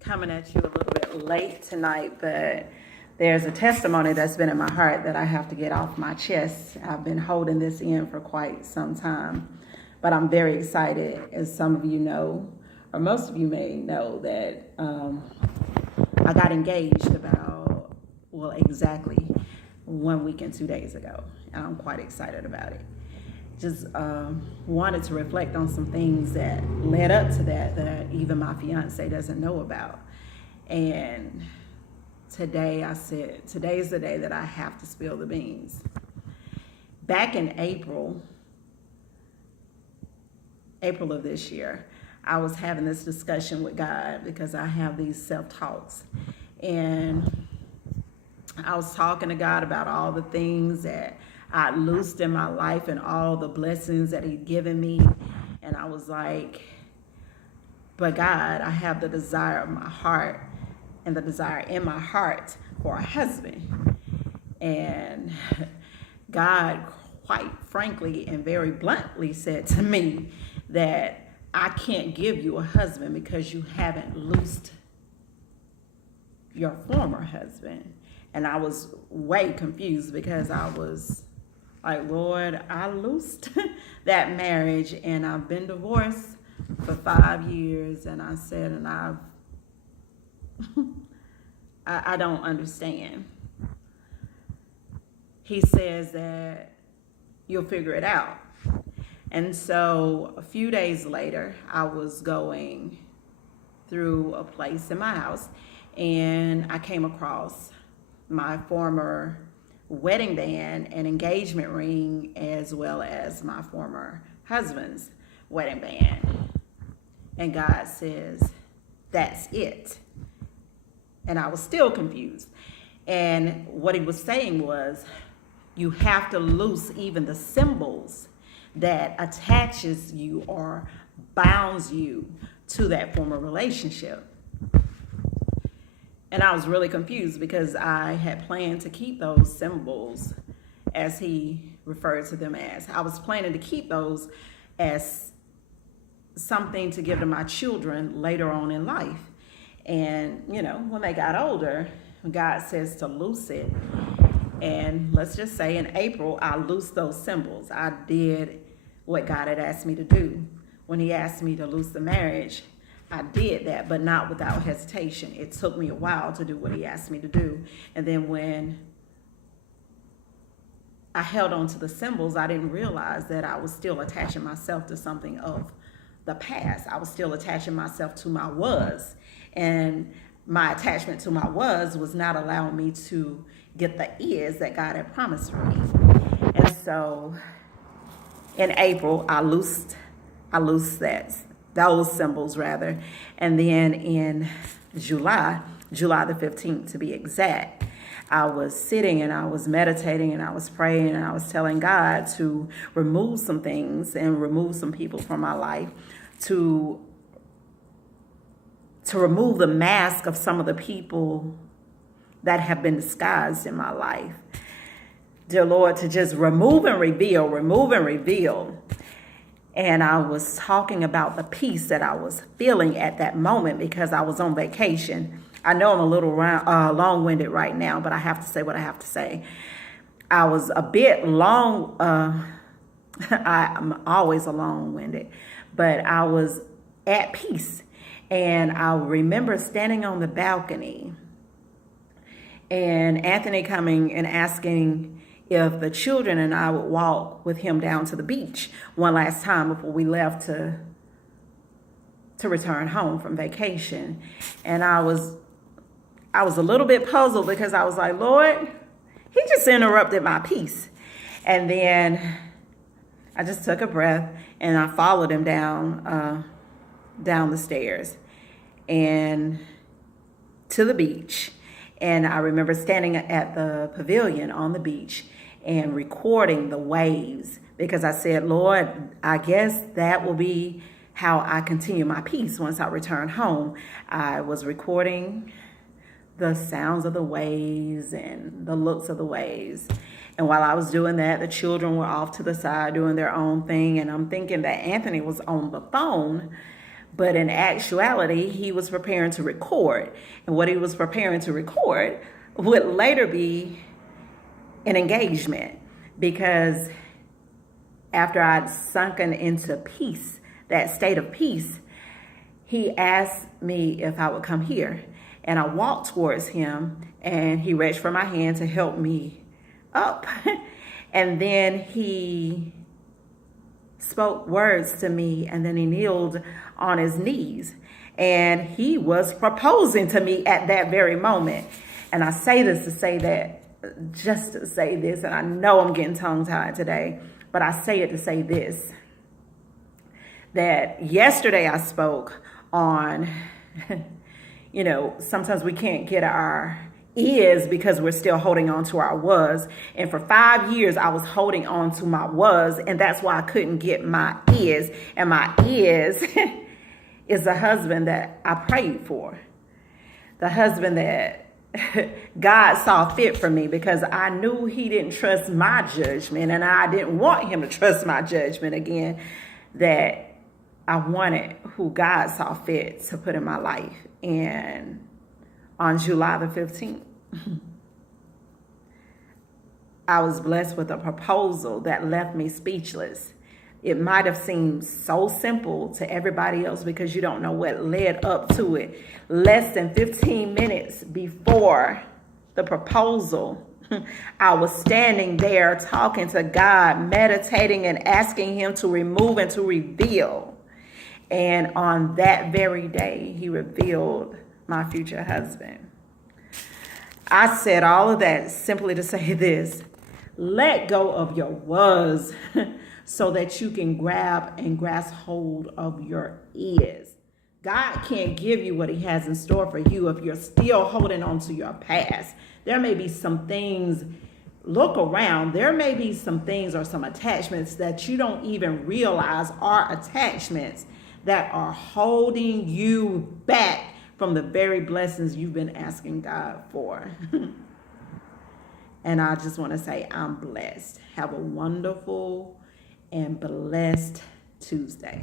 coming at you a little bit late tonight, but there's a testimony that's been in my heart that I have to get off my chest. I've been holding this in for quite some time, but I'm very excited. As some of you know, or most of you may know, that I got engaged exactly 1 week and 2 days ago, and I'm quite excited about it. Just wanted to reflect on some things that led up to that even my fiance doesn't know about. And today I said, today's the day that I have to spill the beans. Back in April of this year, I was having this discussion with God because I have these self-talks. And I was talking to God about all the things that I loosed in my life and all the blessings that He'd given me. And I was like, but God, I have the desire of my heart and the desire in my heart for a husband. And God, quite frankly and very bluntly, said to me that I can't give you a husband because you haven't loosed your former husband. And I was way confused because I was like, Lord, I loosed that marriage and I've been divorced for 5 years. And I said, and I don't understand. He says that you'll figure it out. And so a few days later, I was going through a place in my house and I came across my former wedding band and engagement ring, as well as my former husband's wedding band. And God says, that's it. And I was still confused. And what He was saying was, you have to loose even the symbols that attaches you or bounds you to that former relationship. And I was really confused because I had planned to keep those symbols, as He referred to them as. I was planning to keep those as something to give to my children later on in life. And, you know, when they got older, God says to loose it. And let's just say in April, I loosed those symbols. I did what God had asked me to do. When He asked me to loose the marriage, I did that, but not without hesitation. It took me a while to do what He asked me to do. And then when I held on to the symbols, I didn't realize that I was still attaching myself to something of the past. I was still attaching myself to my was. And my attachment to my was not allowing me to get the is that God had promised for me. And so in April, I loosed those symbols rather. And then in July the 15th to be exact, I was sitting and I was meditating and I was praying and I was telling God to remove some things and remove some people from my life, to remove the mask of some of the people that have been disguised in my life. Dear Lord, to just remove and reveal. And I was talking about the peace that I was feeling at that moment because I was on vacation. I know I'm a little long-winded right now, but I have to say what I have to say. I was a bit long. I'm always a long-winded, but I was at peace. And I remember standing on the balcony and Anthony coming and asking if the children and I would walk with him down to the beach one last time before we left to return home from vacation. And I was a little bit puzzled because I was like, Lord, He just interrupted my peace. And then I just took a breath and I followed him down the stairs and to the beach. And I remember standing at the pavilion on the beach and recording the waves because I said, Lord, I guess that will be how I continue my peace once I return home. I was recording the sounds of the waves and the looks of the waves. And while I was doing that, the children were off to the side doing their own thing. And I'm thinking that Anthony was on the phone But in actuality, he was preparing to record. And what he was preparing to record would later be an engagement, because after I'd sunken into peace, that state of peace, he asked me if I would come here. And I walked towards him, and he reached for my hand to help me up. And then he spoke words to me, and then he kneeled on his knees, and he was proposing to me at that very moment. And I say this to say that, just to say this, and I know I'm getting tongue-tied today, but I say it to say this, that yesterday I spoke on, sometimes we can't get our is because we're still holding on to our was. And for 5 years, I was holding on to my was, and that's why I couldn't get my is. And my is is the husband that I prayed for, the husband that God saw fit for me, because I knew he didn't trust my judgment, and I didn't want him to trust my judgment again, that I wanted who God saw fit to put in my life. And on July the 15th, I was blessed with a proposal that left me speechless. It might have seemed so simple to everybody else because you don't know what led up to it. Less than 15 minutes before the proposal, I was standing there talking to God, meditating and asking him to remove and to reveal. And on that very day, he revealed my future husband. I said all of that simply to say this: let go of your was so that you can grab and grasp hold of your is. God can't give you what he has in store for you if you're still holding on to your past. There may be some things, look around, there may be some things or some attachments that you don't even realize are attachments that are holding you back from the very blessings you've been asking God for. And I just want to say I'm blessed. Have a wonderful and blessed Tuesday.